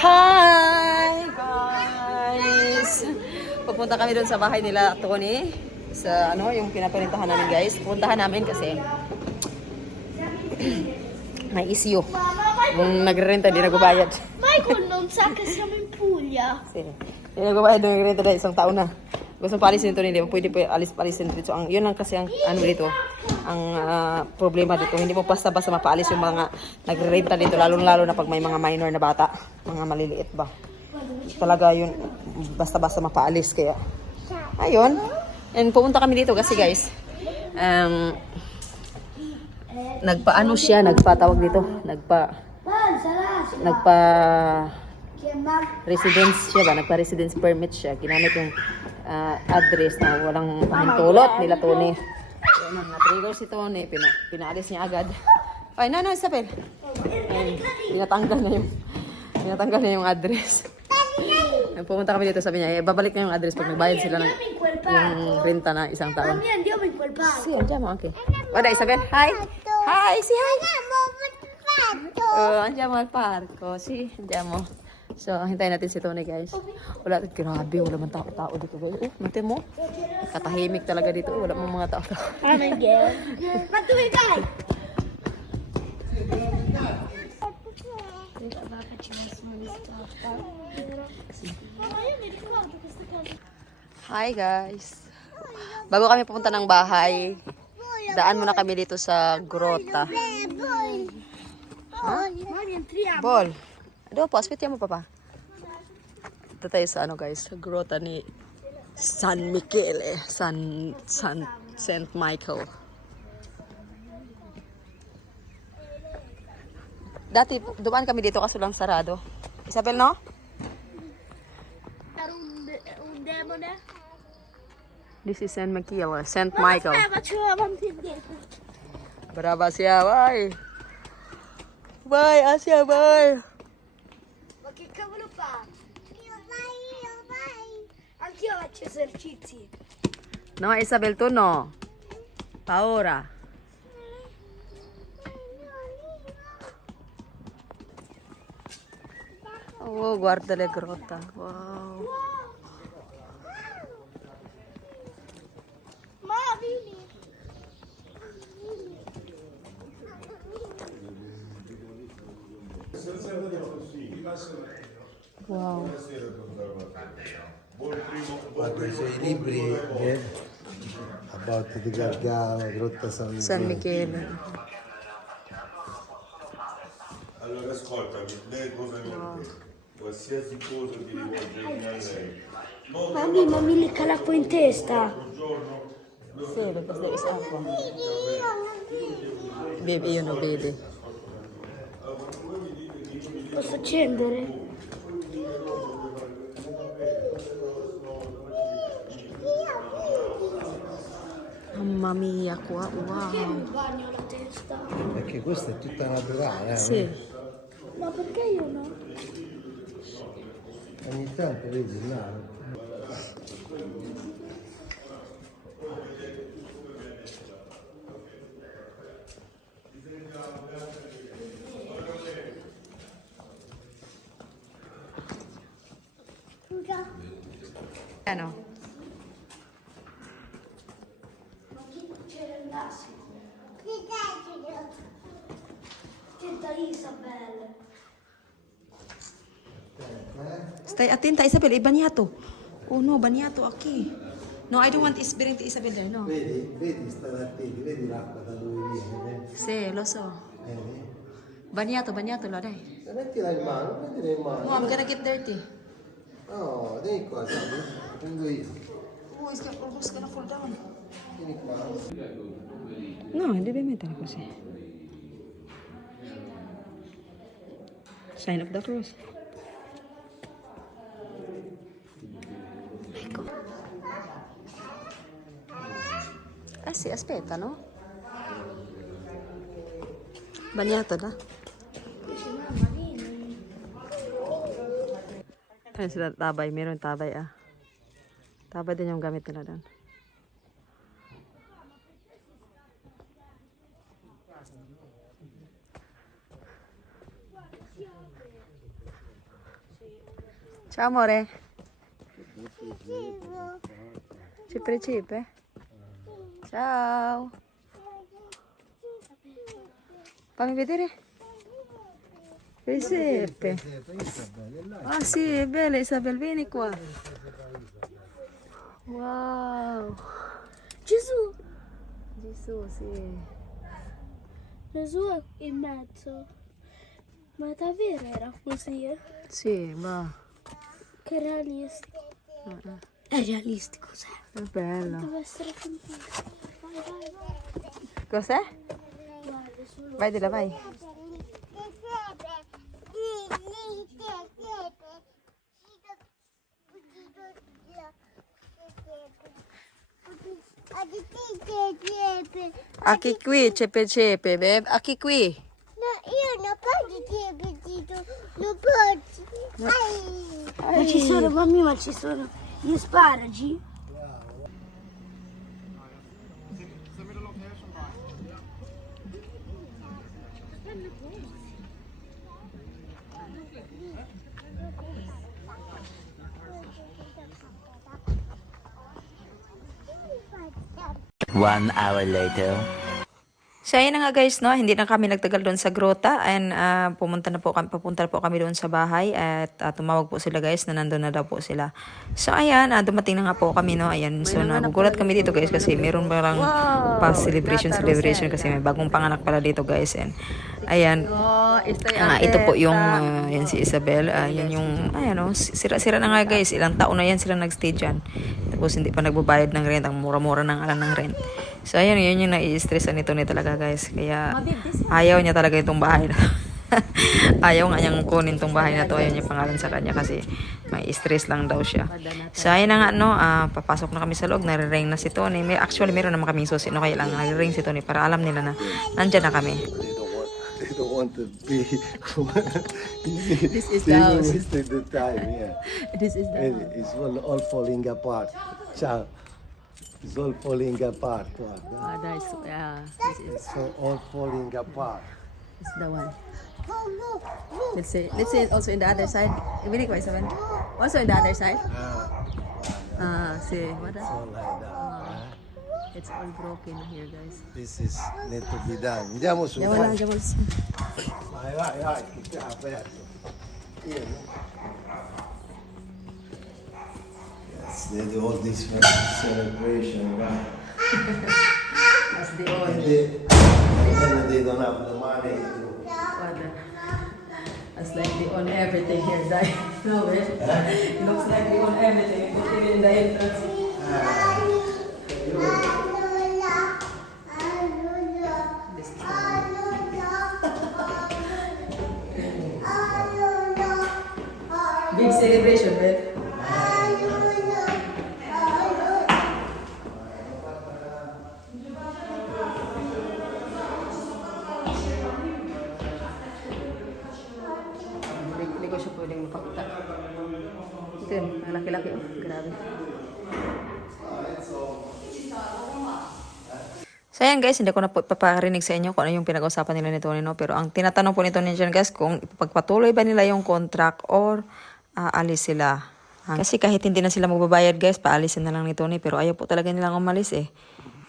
Hi guys! Pupunta kami doon sa bahay nila Tony. Sa ano, yung pinaparintahan namin guys. Pupuntahan namin kasi may issue. Yung nagre-renta, di nagbabayad. Michael non sa che siamo in Puglia. Kasi, di nagbabayad ng nagre-renta dahil isang taon na. Gusto paalisin ito hindi mo pwede po palisin dito. So, yun lang kasi ang ano dito, ang problema dito. Hindi mo basta-basta mapaalis yung mga nagre-renta dito, lalo-lalo na pag may mga minor na bata, mga maliliit ba. Talaga yun, basta-basta mapaalis. Kaya, ayun. And pumunta kami dito kasi guys, nagpaano siya, nagpatawag dito, nagpa residence siya ba, nagpa-residence permit siya. Ginamit yung address na walang pahintulot nila Tony. Yun ang na-trigger si Tony, pinaalis niya agad. Ay, no, Isabel. And tinatanggal na yung address. Pumunta kami dito, sabi niya, babalik na yung address pag nagbayad sila ng yung renta na isang taon. Andiamo in quel parco. Si, andiamo anche. Guarda Isabel, hi. Hi, si hi. Andiamo al parco. Si, andiamo. So, hintayin natin si Tony, guys. Wala, grabe, wala man tao-tao dito, guys. Mati mo, katahimik talaga dito. Wala man mga tao-tao. Ano yun? Matuloy tayo! Hi, guys. Bago kami pupunta ng bahay, daan muna kami dito sa grota. Bol. Aduh po, aspettiamo papa. Ito tayo sa ano guys, sa grota ni San Michele, Saint Michael. Dati dumaan kami dito kaso lang sarado. Isabel, no? Un demone? This is Saint Michele, Saint Michael. Ma ci eravamo indietro. Brava siya, bye. Bye, Asia, bye. Ma che cavolo fa? Io vai. Anch'io faccio esercizi. No, Isabel, tu no. Paura. Oh, guarda le grotta. Wow. Ma vieni. Wow. Guarda, c'è i libri about the Gargano, Grotta San Michele. Allora ascoltami, lei cosa vuole? Qualsiasi cosa ti rivolge a lei. Mami, ma mi licca l'acqua in testa. Sì, perché there is acqua. Baby, io non vedi. Posso accendere? Mamma mia, qua, wow. Mi bagno la testa. Perché questa è tutta naturale, Sì. Ma perché io no? Ogni tanto vedi il mare. Ano? Ma chi c'era il massimo? Senta Isabel. Stai attenta, Isabel, è bagnato. Oh no, bagnato, ok. No, I don't want esperienza Isabel there, no. Vedi, stare attenti, vedi l'acqua da dove viene, Sì, lo so. vedi? Bagnato là, dai. Mettila in mano, mettila in mano. Oh, I'm gonna get dirty. No, vieni qua, Sabi, prendo io. Oh, it's gonna fall down. Vieni qua. No, devi mettere così. Sign of the cross. Ecco. Eh sì, aspetta, no? Bagnato, da? Ayun sila tabay, meron tabay ah. Tabay din yung gamit nila doon. Ciao amore. Cipe. Ciao. Fammi vedere. Giuseppe. Ah sì, è bella Isabel, vieni qua. Wow. Gesù. Gesù, sì. Gesù è in mezzo. Ma davvero era così? Sì, ma Che realistico. È realistico, sai. è bello. Deve essere contento. Vai. Cos'è? Guarda, solo. Vai Dela, vai. Aqui qui, cepe, babe. Aqui qui. No, io non posso dire non posso. Ma ci sono, mamma, ma ci sono gli asparagi? One hour later. So ayun na nga guys, no, hindi na kami nagtagal doon sa grota and papunta na po kami doon sa bahay at tumawag po sila guys na nandoon na daw po sila. So ayan, dumating na nga po kami, no. Ayan, so nagugulat kami dito guys kasi meron parang celebration kasi may bagong panganak pala dito guys. And ayan, ito po yung yan si Isabel, yan yung sira-sira na nga guys, ilang taon na yan sila nagstay dyan. Tapos hindi pa nagbabayad ng rent, ang mura-mura ng alam ng rent. So ayun, yun yung nai-stressan nito ni talaga guys. Kaya ayaw niya talaga itong bahay na ayaw nga niyang kunin itong bahay na to. Ayaw niya pangalan sa kanya kasi may stress lang daw siya. So ayun na nga, no, papasok na kami sa loob. Nare-ring na si Tony. Actually meron naman kaming susi, no, kaya lang nare-ring si Tony para alam nila na nandyan na kami. They don't want to be. This is the house. This is the time, yeah. This is And it's all falling apart. Ciao. It's all falling apart. this is It's all falling apart. the one. Let's say also in the other side. Ibili ko isa man. Also in the other side. See what? It's all like that. It's all broken here, guys. This is need to be done. Andiamo su. Wala, Vai, diyan vai, che sta aperto. Yes, they do all this for celebration, right? As the And old. then they don't have the money to. As like they own everything here, guys. No, it looks like they own everything. Everything in the entrance. This is big celebration, babe. Hindi ko siya pwedeng mapakita. Ito yun, ang laki-laki. Oh, grabe. So ayan guys, hindi ko na po paparinig sa inyo kung ano yung pinag-usapan nila ni Tony, no? Pero ang tinatanong po ni Tony dyan guys, kung ipagpatuloy ba nila yung contract or aalis sila. Kasi kahit hindi na sila magbabayad guys, paalisin na lang ni Tony. Pero ayaw po talaga nilang umalis eh.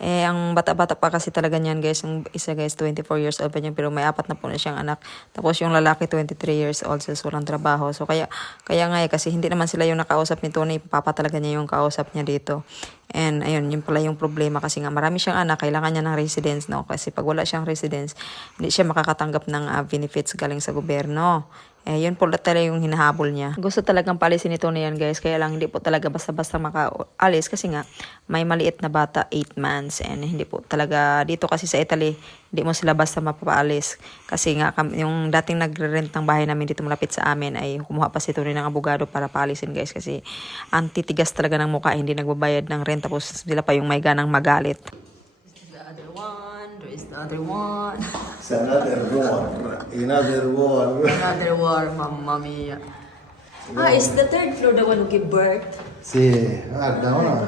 Ang bata-bata pa kasi talaga niyan guys. Yung isa guys, 24 years old pa niyan. Pero may 4 na po na siyang anak. Tapos yung lalaki, 23 years old. So walang trabaho. So kaya nga kasi hindi naman sila yung nakausap ni Tony. Papa talaga niya yung kausap niya dito. And ayun, yun pala yung problema. Kasi nga marami siyang anak. Kailangan niya ng residence, no? Kasi pag wala siyang residence, hindi siya makakatanggap ng benefits galing sa gobyerno. Yun po talaga yung hinahabol niya. Gusto talagang palisin nito na yan guys. Kaya lang hindi po talaga basta-basta makaalis. Kasi nga may maliit na bata, 8 months. And hindi po talaga dito kasi sa Italy, hindi mo sila basta mapapaalis. Kasi nga yung dating nagre-rent ng bahay namin dito malapit sa amin ay kumuha pa si Tony ng abogado para paalisin guys. Kasi ang titigas talaga ng mukha, hindi nagbabayad ng rent. Tapos sila pa yung may ganang magalit. The other one, there is the other one. It's another war. Another war. Another war, mamma mia. Is the third floor the one who gave birth? Sì, guarda, ora.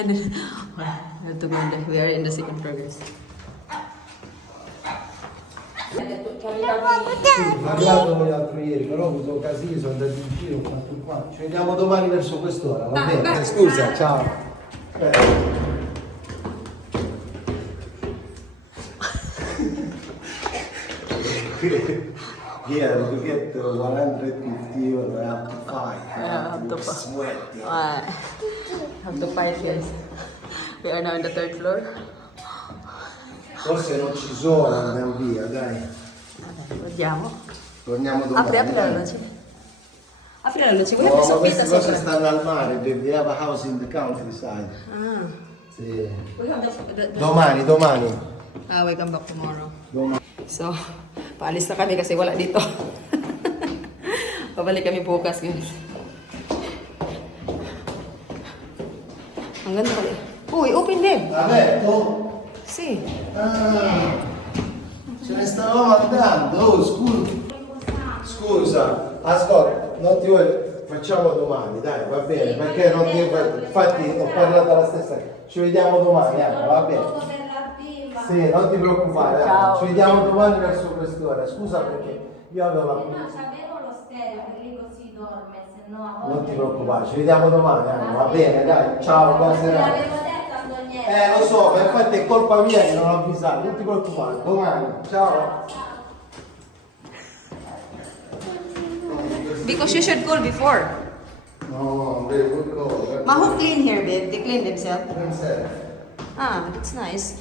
And then, we are in the second floor, guys. Parlavo l'altro ieri, però ho avuto casino, sono andato in giro, ho fatto qua. Ci vediamo domani verso quest'ora, va bene? Scusa, ciao. Yeah, to get 150 euro, I have to fight. I have to sweat. Have to fight, guys. We are now on the third floor. Forse non ci sono, andiamo via, dai. Vediamo. Torniamo domani. Apri la dai. luce. Apri la luce, No, guarda che ma soffitto queste cose sopra. stanno al mare, baby. We have a house in the countryside. Ah. Sì. We have the... Domani. We come back tomorrow. Domani. So, paalis na kami kasi wala dito. Pabalik kami bukas, guys. Ang ganda pala. Uy, open din. Aperto? Si. Ah, ce ne stavamo andando. Oh, scusa, ascolta, non ti voglio, facciamo domani, dai, va bene, perché non ti, infatti ho parlato la stessa, ci vediamo domani, va bene. Sì, non ti preoccupare, Ciao. ci vediamo domani verso quest'ora, scusa perché io avevo la... C'avevo lo stereo, che lì così dorme, se no a Non ti volte... preoccupare, ci vediamo domani, va bene, dai, ciao, buona serata. L'avevo detto a Antonietta. Lo so, ma infatti è colpa mia che non ho avvisato, non ti preoccupare, domani, ciao. Because you should call before. No, very good call. Ma who clean here, babe? They clean themselves. Princess. Ah, that's nice.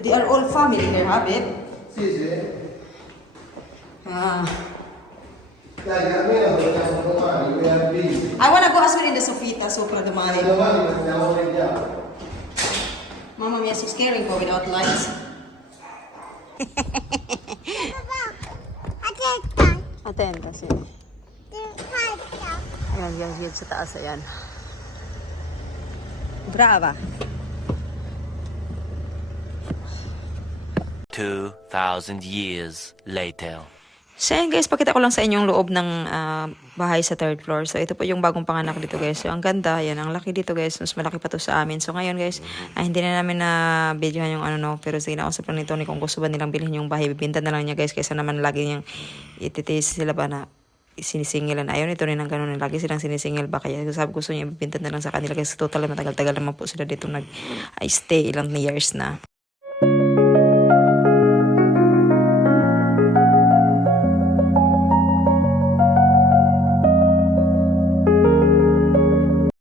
They are all family here, ha, babe? Sì. Ah. Dai, almeno torniamo domani, we are busy. I wanna go as well in the sofita, sopra domani. Domani andiamo a vediamo. Mamma mia, so scary po without lights. Atenta. Atenta, si. Atenta. Ayan, yan sa taas, ayan. Brava. 2,000 years later. So ayan guys, pakita ko lang sa inyo yung loob ng bahay sa third floor. So ito po yung bagong panganak dito guys. So ang ganda, yan, ang laki dito guys. Mas malaki pa to sa amin. So ngayon guys, hindi na namin na videohan yung ano no. Pero sige, nausap lang ni Tony kung gusto ba nilang bilhin yung bahay. Bibinta na lang niya guys. Kaysa naman lagi niyang ititis sila ba na sinisingilan. Ayaw nito rin ng ganun. Lagi silang sinisingil ba. Kaya sabi gusto niya, bibinta na lang sa kanila. Kasi total matagal-tagal naman po sila dito nag-stay ilang years na.